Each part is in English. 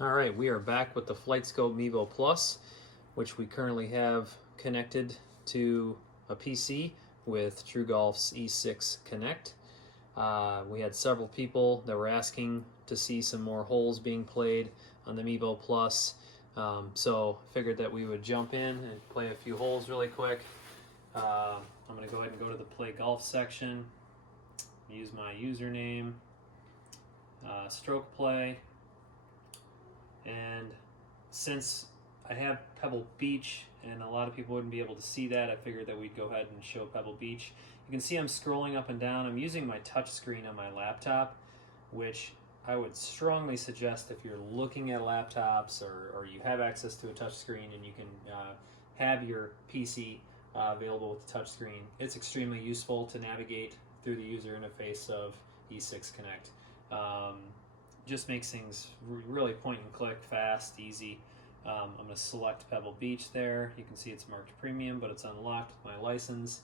All right, we are back with the Flightscope Mevo Plus, which we currently have connected to a PC with TrueGolf's E6 Connect. We had several people that were asking to see some more holes being played on the Mevo Plus, so figured that we would jump in and play a few holes really quick. I'm going to go ahead and go to the Play Golf section, use my username, stroke play. And since I have Pebble Beach and a lot of people wouldn't be able to see that, I figured that we'd go ahead and show Pebble Beach. You can see I'm scrolling up and down. I'm using my touch screen on my laptop, which I would strongly suggest if you're looking at laptops or you have access to a touch screen and you can have your PC available with the touch screen. It's extremely useful to navigate through the user interface of E6 Connect. Just makes things really point and click, fast, easy. I'm going to select Pebble Beach there. You can see it's marked premium, but it's unlocked with my license.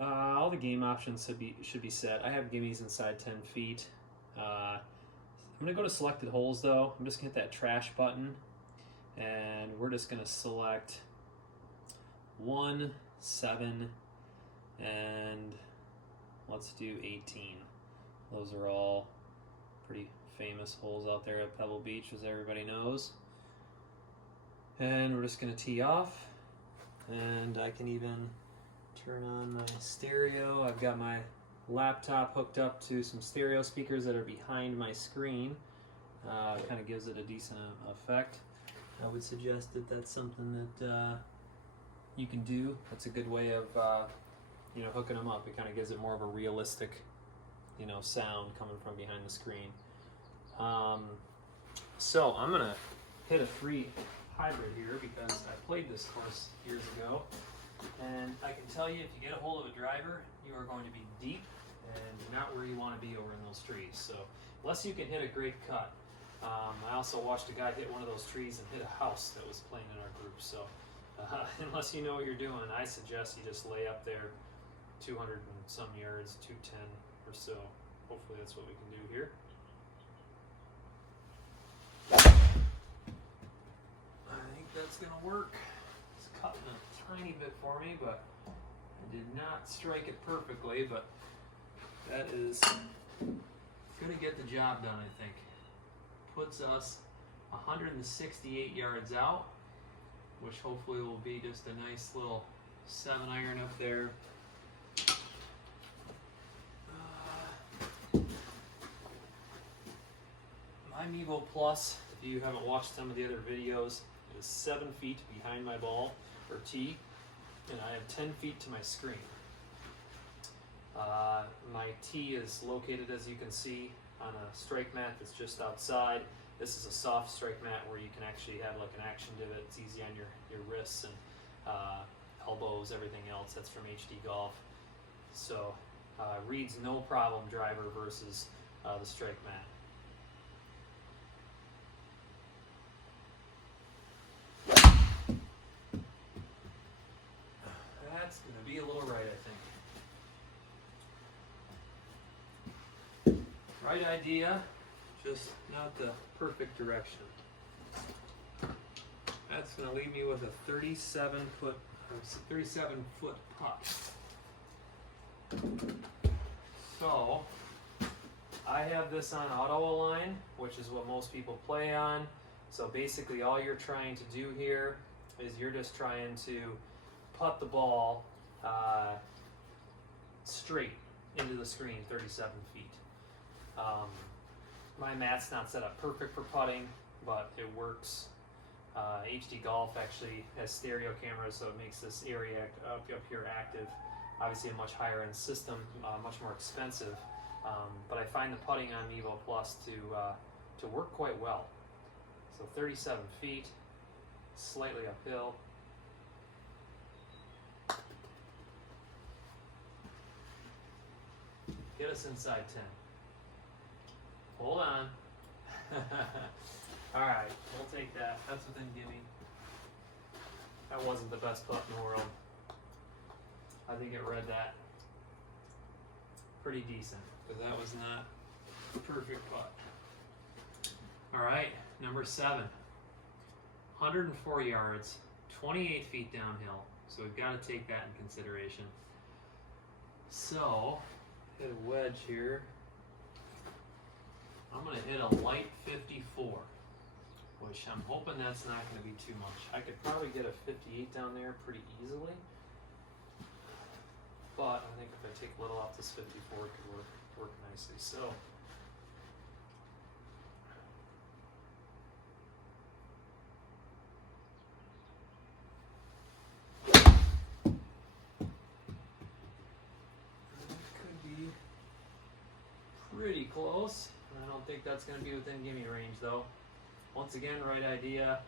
All the game options should be set. I have gimmies inside 10 feet. I'm going to go to selected holes though. I'm just going to hit that trash button, and we're just going to select 1, 7, and let's do 18. Those are all pretty famous holes out there at Pebble Beach, as everybody knows. And we're just going to tee off, and I can even turn on my stereo. I've got my laptop hooked up to some stereo speakers that are behind my screen. Kind of gives it a decent effect. I would suggest that that's something that you can do. That's a good way of hooking them up. It kind of gives it more of a realistic sound coming from behind the screen. So I'm gonna hit a free hybrid here because I played this course years ago, and I can tell you if you get a hold of a driver, you are going to be deep and not where you want to be over in those trees. So unless you can hit a great cut. I also watched a guy hit one of those trees and hit a house that was playing in our group. So unless you know what you're doing, I suggest you just lay up there 200 and some yards, 210 or so. Hopefully that's what we can do here. I think that's going to work. It's cutting a tiny bit for me, but I did not strike it perfectly, but that is going to get the job done, I think. Puts us 168 yards out, which hopefully will be just a nice little 7-iron up there. My Mevo Plus, if you haven't watched some of the other videos, is 7 feet behind my ball, or tee, and I have 10 feet to my screen. My tee is located, as you can see, on a strike mat that's just outside. This is a soft strike mat where you can actually have like an action divot. It's easy on your wrists and elbows, everything else. That's from HD Golf. So reads no problem driver versus the strike mat. That's going to be a little right, I think. Right idea, just not the perfect direction. That's going to leave me with a 37-foot putt. So I have this on auto align, which is what most people play on. So basically all you're trying to do here is you're just trying to putt the ball straight into the screen 37 feet. My mat's not set up perfect for putting, but it works. HD Golf actually has stereo cameras, so it makes this area up here active. Obviously a much higher end system, much more expensive, but I find the putting on Mevo Plus to work quite well. So 37 feet, slightly uphill. Get us inside 10. Hold on. All right, we'll take that. That's within gimme. That wasn't the best putt in the world. I think it read that pretty decent, but that was not a perfect putt. All right, number 7. 104 yards, 28 feet downhill. So we've got to take that in consideration. So, hit a wedge here. I'm going to hit a light 54, which I'm hoping that's not going to be too much. I could probably get a 58 down there pretty easily. But I think if I take a little off this 54, it could work nicely. So, pretty close. I don't think that's going to be within gimme range though. Once again, right idea,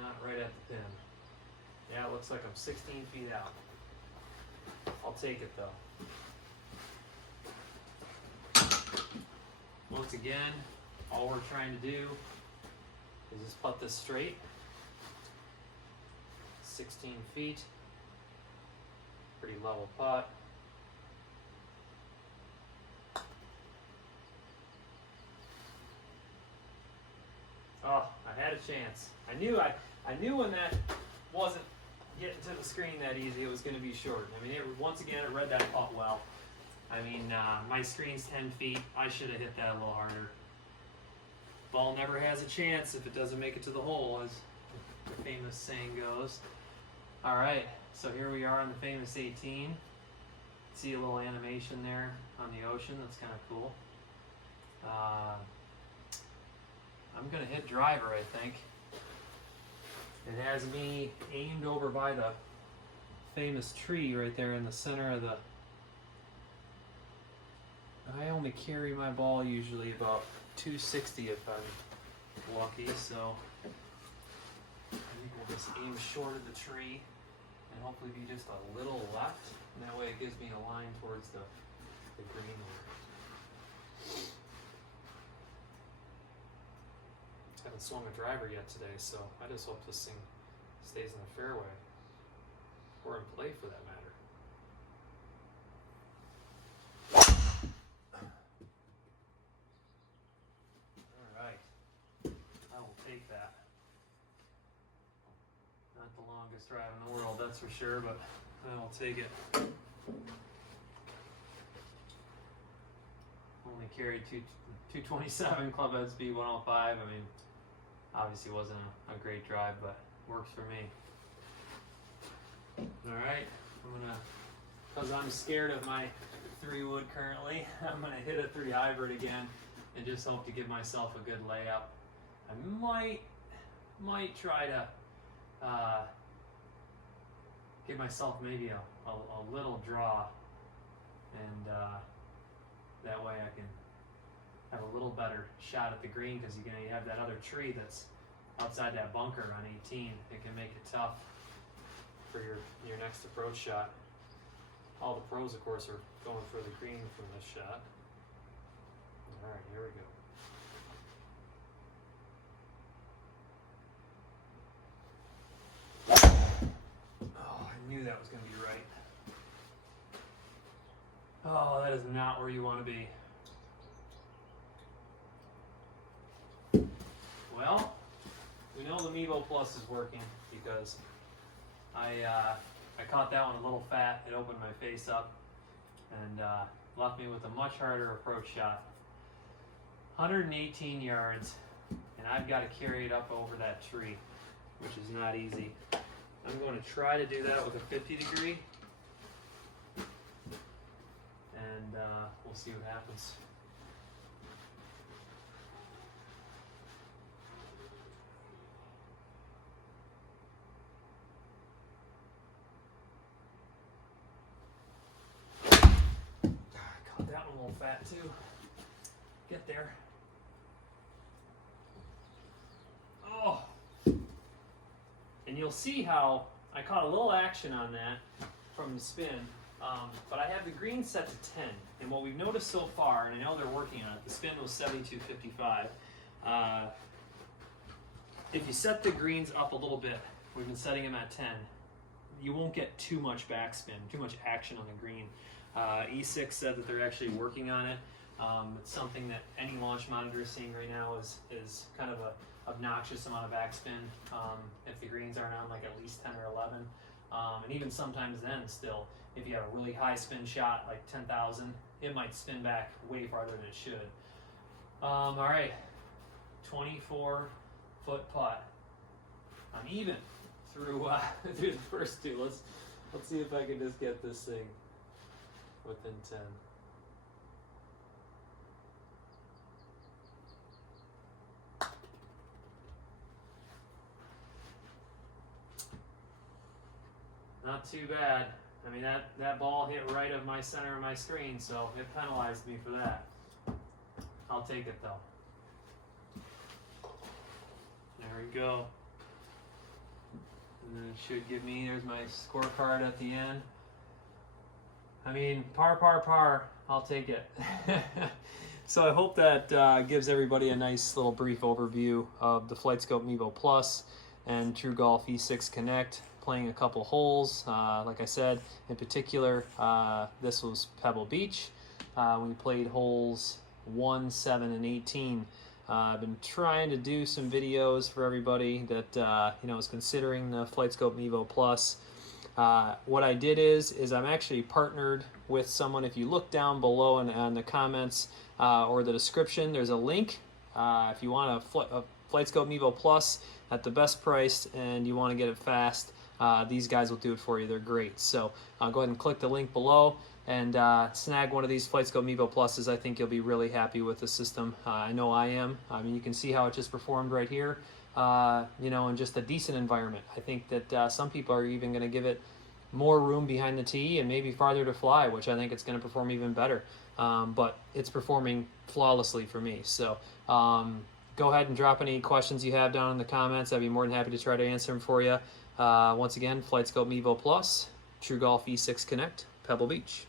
not right at the pin. Yeah, it looks like I'm 16 feet out. I'll take it though. Once again, all we're trying to do is just putt this straight. 16 feet. Pretty level putt. Oh, I had a chance. I knew when that wasn't getting to the screen that easy, it was going to be short. I mean, once again, it read that putt well. I mean, my screen's 10 feet. I should have hit that a little harder. Ball never has a chance if it doesn't make it to the hole, as the famous saying goes. All right, so here we are on the famous 18. See a little animation there on the ocean. That's kind of cool. I'm going to hit driver, I think. It has me aimed over by the famous tree right there in the center of the... I only carry my ball usually about 260 if I'm lucky, so I think we'll just aim short of the tree and hopefully be just a little left, and that way it gives me a line towards the green there. Haven't swung a driver yet today, so I just hope this thing stays in the fairway, or in play for that matter. Alright, I will take that. Not the longest drive in the world, that's for sure, but I will take it. Only carried 227, clubhead speed 105. I mean, obviously wasn't a great drive, but works for me. Alright, because I'm scared of my 3-wood currently, I'm going to hit a 3 hybrid again and just hope to give myself a good layup. I might try to give myself maybe a little draw, and that way I can have a little better shot at the green, because you have that other tree that's outside that bunker on 18. It can make it tough for your next approach shot. All the pros, of course, are going for the green from this shot. All right, here we go. Oh, I knew that was going to be right. Oh, that is not where you want to be. Well, we know the Mevo Plus is working, because I caught that one a little fat. It opened my face up and left me with a much harder approach shot. 118 yards, and I've got to carry it up over that tree, which is not easy. I'm going to try to do that with a 50 degree, and we'll see what happens. That one a little fat too. Get there. Oh! And you'll see how I caught a little action on that from the spin, but I have the green set to 10. And what we've noticed so far, and I know they're working on it, the spin was 72.55. If you set the greens up a little bit, we've been setting them at 10, you won't get too much backspin, too much action on the green. E6 said that they're actually working on it. It's something that any launch monitor is seeing right now is kind of a obnoxious amount of backspin if the greens aren't on like at least 10 or 11. And even sometimes then still, if you have a really high spin shot, like 10,000, it might spin back way farther than it should. All right, 24-foot putt. I'm even through through the first two. Let's see if I can just get this thing within 10. Not too bad. I mean, that ball hit right of my center of my screen, so it penalized me for that. I'll take it though. There we go. And then it should give me, there's my scorecard at the end. I mean, par, I'll take it. So I hope that gives everybody a nice little brief overview of the Flightscope Mevo Plus and True Golf E6 Connect. Playing a couple holes, like I said, in particular, this was Pebble Beach. We played holes 1, 7, and 18. I've been trying to do some videos for everybody that is considering the Flightscope Mevo Plus. What I did is I'm actually partnered with someone. If you look down below in the comments or the description, there's a link. If you want a Flightscope Mevo Plus at the best price and you want to get it fast, these guys will do it for you. They're great. So go ahead and click the link below and snag one of these Flightscope Mevo Pluses. I think you'll be really happy with the system. I know I am. I mean, you can see how it just performed right here, in just a decent environment. I think that some people are even going to give it more room behind the tee and maybe farther to fly, which I think it's going to perform even better. But it's performing flawlessly for me. So go ahead and drop any questions you have down in the comments. I'd be more than happy to try to answer them for you. Once again, Flightscope Mevo Plus, True Golf E6 Connect, Pebble Beach.